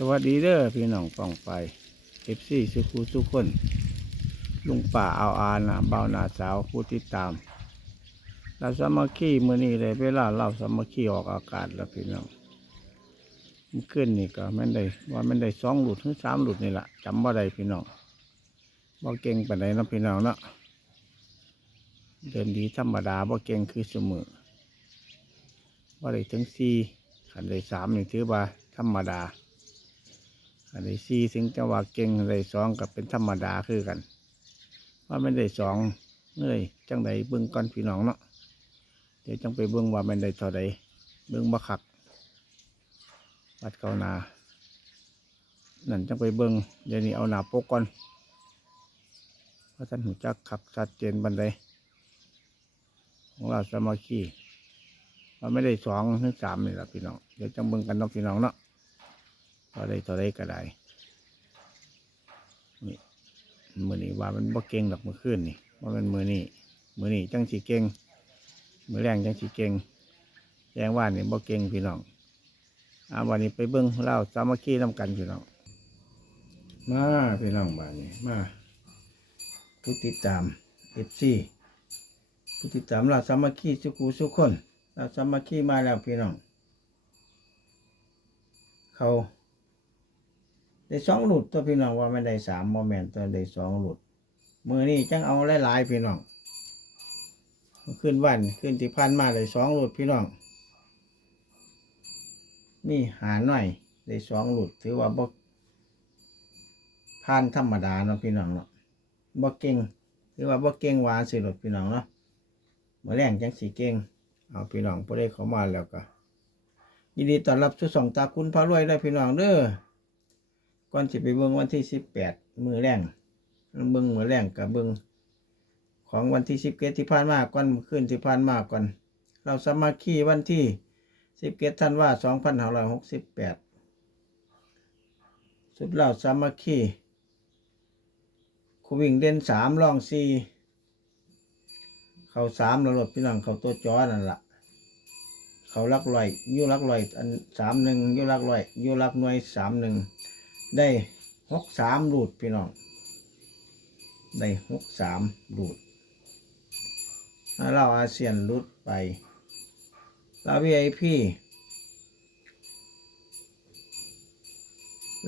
สวัสดีเด้อพี่น้องป้องไปเอฟซีสุคูสุกคนลุงป่าเอาอานะเบาหนาสาวผู้ติดตามเราสามัคคีมือนี้เลยเวลาเราสามัคคีออกอากาศแล้วพี่น้องมันขึ้นนี่ก็แมันได้ว่าแมันได้สองหลุดถึงสามหลุดนี่แหละจำว่าได้พี่น้องบ่เก่งปานใดนะพี่น้องเนาะเดินดีธรรมดาบ่เก่งคือเสมอว่าได้ถึงสี่ขันได้สามนี่ถือว่าธรรมดา ขันได้สี่ถึงจะว่าเก่งได้สองกับเป็นธรรมดาคือกัน ว่าไม่ได้สองเงยจังใดเบิ่งก่อนพี่น้องเนาะเดี๋ยวจังไปเบิ่งว่าไมันได้เท่าใดเบิ่งบัคักวัดเกานานั่นจังไปเบิ่งเดี๋ยวนี้เอาหนาโปกก่อนเพราะท่านหูจักขับชัดเจนบันไดของเราสมัคคีว่าไม่ได้สองถึงสามนี่แหละพี่น้อง เดี๋ยวจังเบิ่งกันเนาะพี่น้องเนาะ ว่าได้เท่าใดก็ได้มือนี้ว่ามันบ่เก่งดอกมือขึ้นนี่ว่ามันมือนี้มือนี้จังสีเก่งมือแรงจังสีเก่งแจ้งว่านี่บ่เก่งพี่น้องอาวันนี้ไปเบิ้งเล่าสามัคคีน้ำกันพี่น้องมาพี่น้องบ้านนี้มาผู้ติดตามเอฟซีผู้ติดตามเราสามัคคีสุกูสุกคนเราสามัคคีมาแล้วพี่น้องเขา ได้สองหลุดตัวพี่น้องว่าไม่ได้สามโมเมนต์ตัวได้สองหลุดมือนี่จังเอาหลายๆพี่น้องขึ้นวันขึ้นที่พันมาได้สองหลุดพี่น้องมีหาหน่อยได้สองหลุดถือว่าบ่พันธรรมดาเนาะพี่น้องเนาะบ่เก่งถือว่าบ่เก่งหวานสิหลุดพี่น้องเนาะมาแรงจังสีเก่งเอาพี่น้องพอได้เข้ามาแล้วก็ยินดีต้อนรับสู่สองตาคุณพระรวยได้พี่น้องเด้อ ก่อนสิไปเบิ่งวันที่สิบแปดมือแรงเบิ่งมือแรงกับเบิ่งของวันที่สิบเกตที่ผ่านมาก่อนขึ้นที่ผ่านมาก่อน เราสามัคคีวันที่สิบเกตธันว่าสองพันห้าร้อยหกสิบแปดสุดเราสามัคคีคูวิ่งเด่นสามล่องสี่เขาสามแล้วรถพี่น้องเขาตัวจอนั่นละเขาลักลอยยูลักลอยอันสามหนึ่งยูลักลอยยูลักหน่วยสามหนึ่ง ได้หกสามรูดพี่น้อง ได้หกสามรูดเราอาเซียนรูดไปเราวีไอพี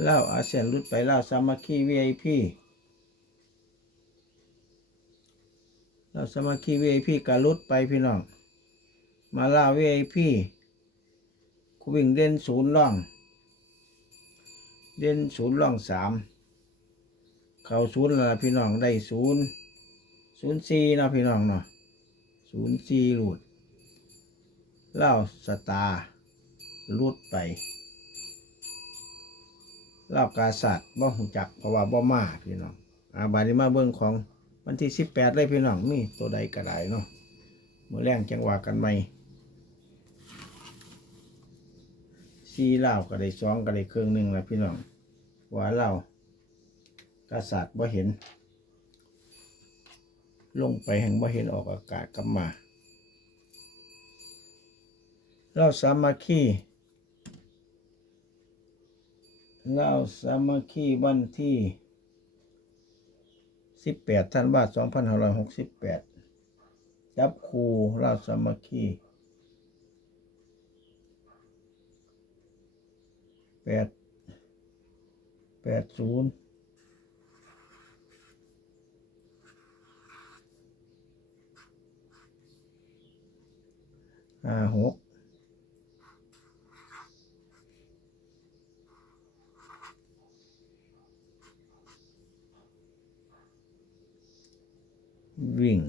เราอาเซียนรูดไปเราสามัคคีวีไอพีเราสามัคคีวีไอพีการรุดไปพี่น้อง มาล่าวีไอพีคูวิ่งเด่นศูนย์ล่อง เด่นศูนย์ร่องสามเข้าศูนย์แล้วล่ะพี่น้องได้ศูนย์ศูนย์สี่นะพี่น้องเนาะศูนย์สี่หลุดเล่าสตาร์ลุดไปเล่ากาสัตว์บ่หูจักเพราะว่าบ่มาพี่น้องอาบาดนี้มาเบิ่งของวันที่สิบแปดเลยพี่น้องมีตัวใดก็ไดเนาะเมื่อแรงจังหวะกันไหมสี่เล่าก็ได้สองก็ได้เครื่องหนึ่งแล้วพี่น้อง ว่าเรากษัตริย์บ่เห็น ลงไปแห่งบ่เห็นออกอากาศกลับมา เราสามัคคีเราสามัคคีวันที่สิบแปดธันวาคมสองพันห้าร้อยหกสิบแปดจับครูเราสามัคคีแปดแปดศูนย์ห้าหกวิ่ง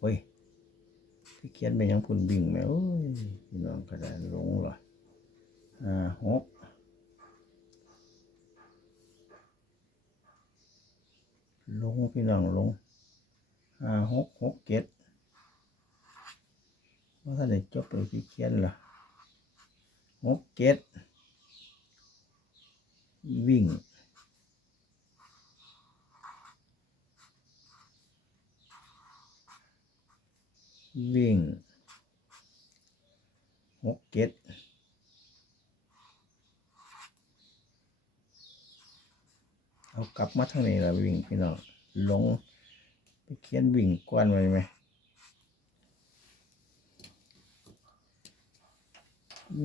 โอ้ย ที่ เขียนไปยังพุ่นบิ่งแมวพี่น้องกระดานลงเหรออ่าหกลงพี่น้องลงอ่าหกหกเจ็ดว่าถ้าได้จบเลยที่เขียนเหรอหกเจ็ดวิ่ง วิ่งหกเจ็ดเอากลับมาทางนี้ละวิ่งพี่น้องลงไปเขียนวิ่งกวนไว้ไหม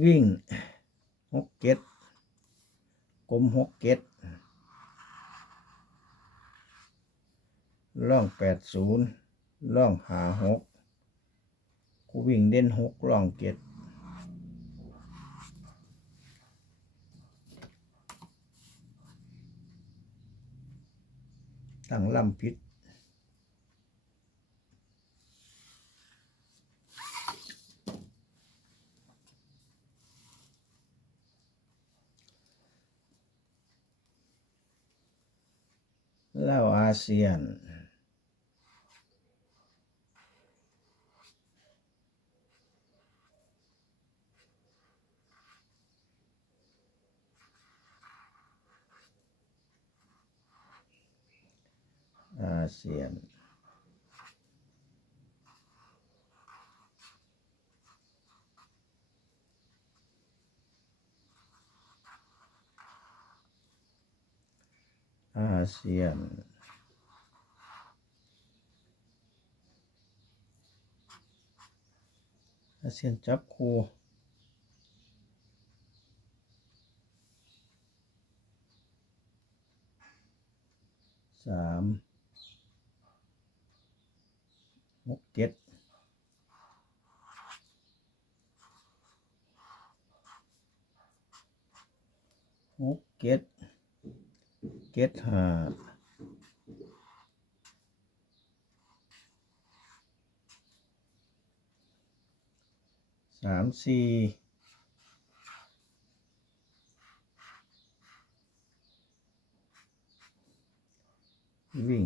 วิ่งหกเจ็ดกลมหกเจ็ดล่องแปดศูนย์ล่องหาหก กูวิ่งเด่นหกล่องเจ็ดตั้งลำพิษเล่าอาเซียน อา เซียน อาเซียนอาเซียนจับคู่สาม หกเจ็ดหกเจ็ดเจ็ดห้าสามสี่วิ่ง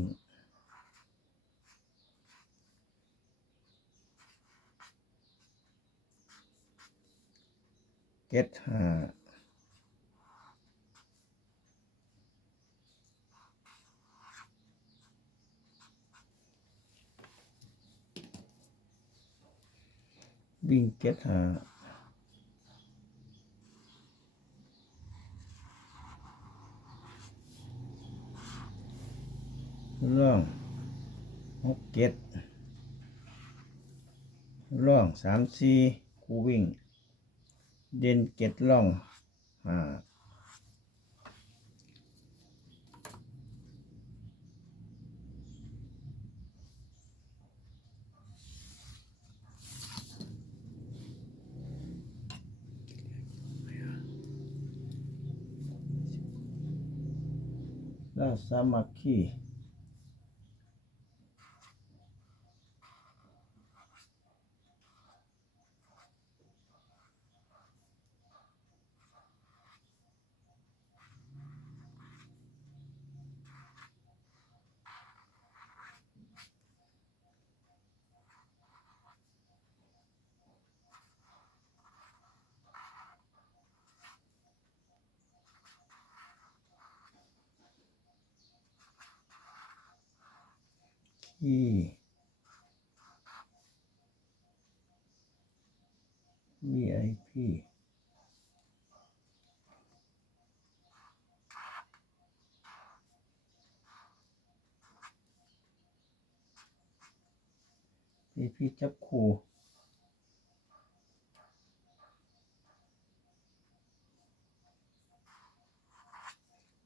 เจ็ดห้าวิ่งเจ็ดห้าล่องหกเจ็ดล่องสามสี่คูวิ่ง เด่นเจ็ดล่องห้าแล้วสามัคคี ขี้ VIP พี่พี่จับคู่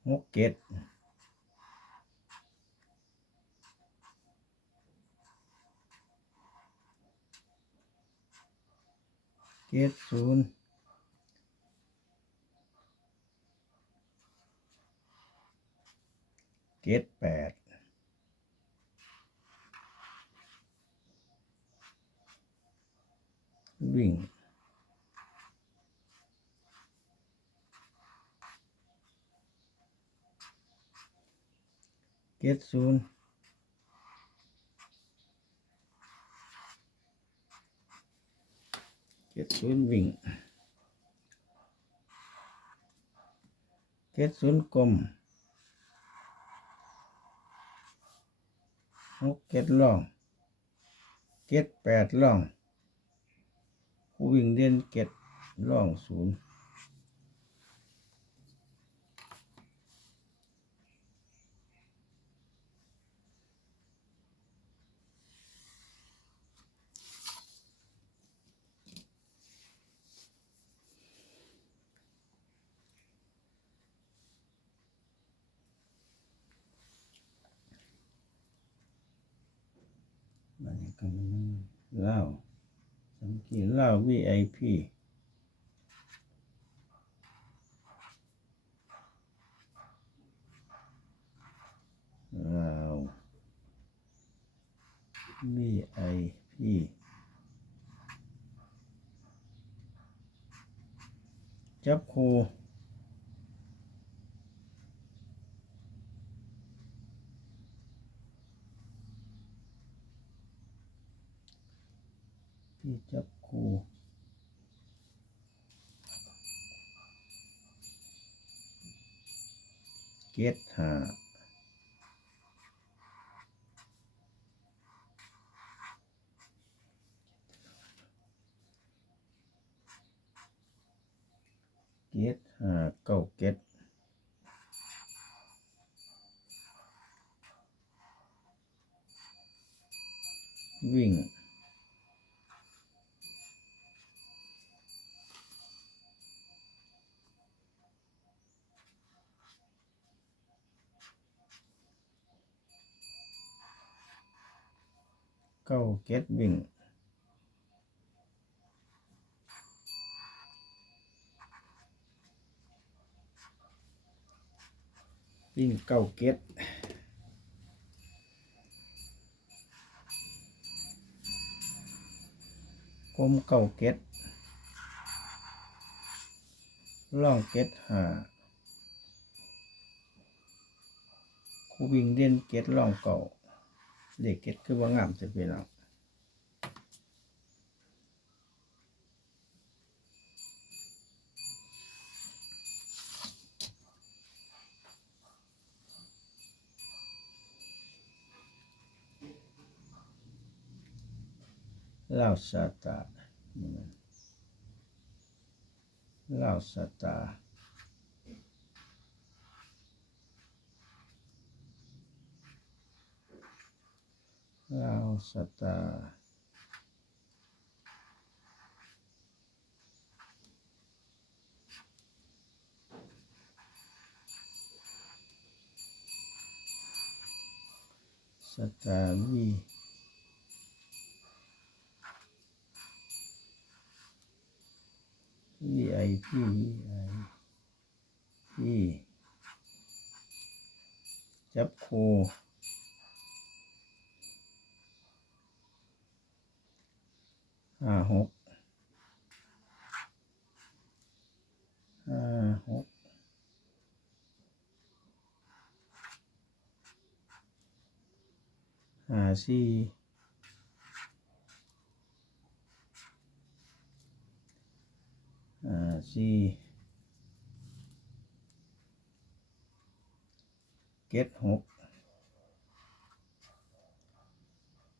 หกเจ็ด จ็ดศูนย์เจ็ดแปดวิ่งเจ็ดศูนย์ เจ็ดศูนย์วิ่งเจ็ดศูนย์กลมหกเจ็ดล่องเจ็ดแปดล่องผู้วิ่งเด่นเจ็ดร่องศูนย์ บันนี้ก็มันเล่าสังเกตเล่า VIP ลาว VIP จับคู พี่จับคูเกตหาเกตห้าเก้าเกตวิ่ง เก้าเกตวิ่งวิ่งเก้าเกตกลมเก้าเกตล่องเกตหาคูวิ่งเด่นเกตล่องเก่า เด็กเก็ตคือว่างามจะเป็นเอาเล่าสตาเล่าสตา เล่าสตาร์สตาร์วี VIP VIP จับโค ห้าหกห้าหกห้าสี่อ่าสี่เกตหก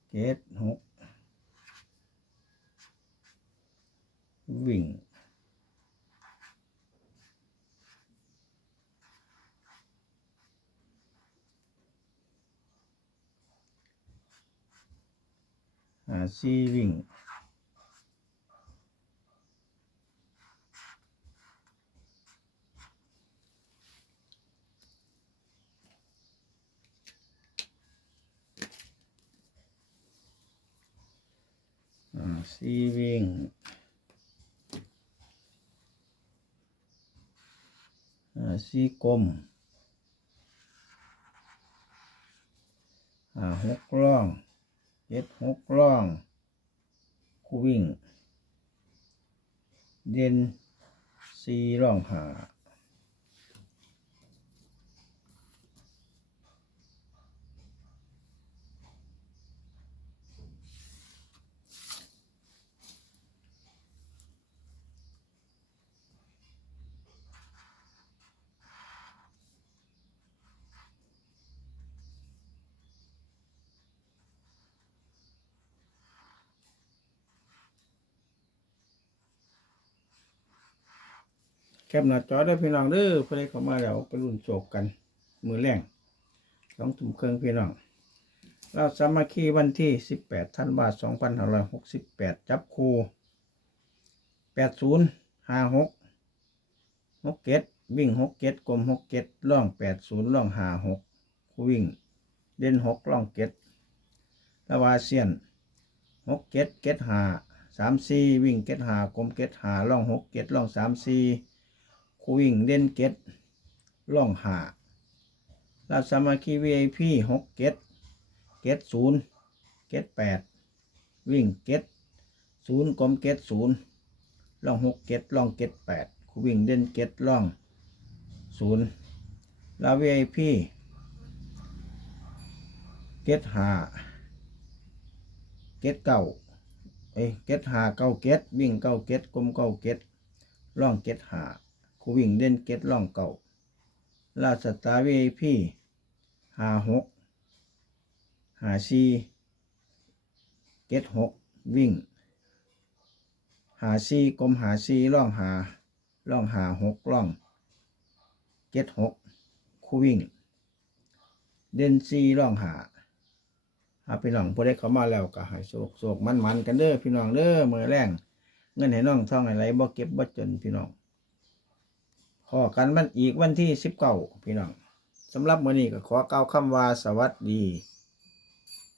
เกตหก วิ่งอ่าสี่วิ่งอ่าซีวิ่ง สีกลมอ่าหกล่องเจ็ดหกล่องคูวิ่ง เด่นซีล่องหา แคปหน้าจอได้พี่น้องเด้อเพื่อให้เข้ามาแล้วไปรุ่นโจกกัน มือแรงสองถุ่มเครื่องพี่น้อง เราสามัคคีวันที่ 18ธันวาคม2568 จับคู่80 56 67วิ่ง 67กลม67ล่อง 80ล่อง56คู่วิ่ง เด่น6ล่อง7ละวาเซียน67เก็ด5 34วิ่งเก็ด5กลมเก็ด5ล่อง6เก็ดล่อง34 วิ่งเด่นเก็ดล่อง5เราสมัคคี VIP 6เก็ดเกตศูนย์เกตแปดวิ่งเกตศูนย์กลมเกตศูนย์ล่องหกเกตล่องเกตแปดคูวิ่งเด่นเกตล่องศูนย์ลาวีไอพีเกตหาเกตเก้าเอ้เกตหาเก้าเกตวิ่งเก้าเกตกลมเก้าเกตล่องเกตหา วิ่งเด่นเกตล่องเก้าลาสตาวีพี่หาหกหาซีเก็ดหกวิ่ง หาซีกลมหาซีล่องหาล่องหาหกล่องเก็ดหกคู่วิ่ง เด่นซีล่องหาหาพี่น้องพอได้เข้ามาแล้วก็ให้โศกโศกมันมันกันเด้อพี่น้องเด้อมือแรงเงินให้น้องท่องอะไรบ่เก็บบ่จนพี่น้อง พอกันมันอีกวันที่สิบเก้าพี่น้องสำหรับมื้อนี้ก็ขอเก้าคำว่าสวัสดี